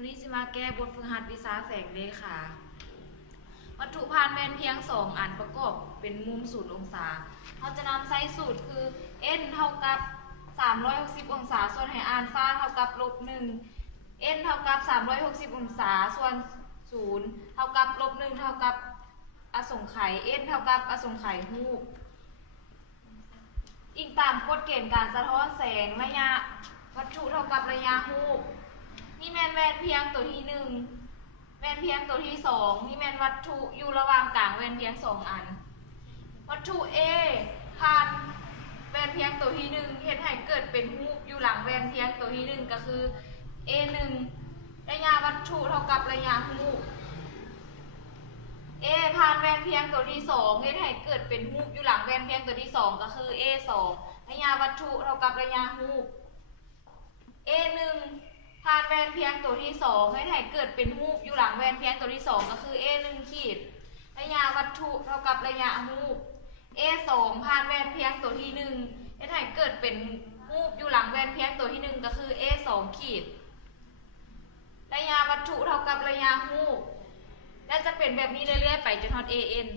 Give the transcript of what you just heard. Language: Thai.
วันนี้จะมาแก้บทฝึกหัดวิชาแสงเลขาวัตถุพานแมนเพียง2 อันประกอบเป็นมุม0 องศาเราจะนำไซส์สูตรคือ n เท่ากับ360 องศาส่วนให้อัลฟาเท่ากับ-1 n เท่ากับ360 องศาส่วน0เท่ากับ-1เท่ากับอสงไขย n เท่ากับอสงไขยรูปอิงตามกฎเกณฑ์การสะท้อนแสงระยะวัตถุเท่ากับระยะรูปนี่แมนแวนเพียงตัวที่1แวนเพียงตัวที่2นี่แมนวัตถุอยู่ระหว่างกลางแวนเพียง2 อันวัตถุ A ผ่านแวนเพียงตัวที่1เฮ็ดให้เกิดเป็นรูปอยู่หลังแวนเพียงตัวที่1ก็คือ A1 ระยะวัตถุเท่ากับระยะรูป A ผ่านแวนเพียงตัวที่2เฮ็ดให้เกิดเป็นรูปอยู่หลังแวนเพียงตัวที่2ก็คือ A2 ระยะวัตถุเท่ากับระยะรูป A1 ผ่านแวนเพียงตัวที่2ให้เกิดเป็นรูปอยู่หลังแวนเพียงตัวที่2ก็คือ A1 ขีดระยะวัตถุเท่ากับระยะรูป A2 ผ่านแวนเพียงตัวที่1ให้เกิดเป็นรูปอยู่หลังแวนเพียงตัวที่1ก็คือ A2 ขีดระยะวัตถุเท่ากับระยะรูปและจะเป็นแบบนี้เรื่อยๆไปจนถึง AN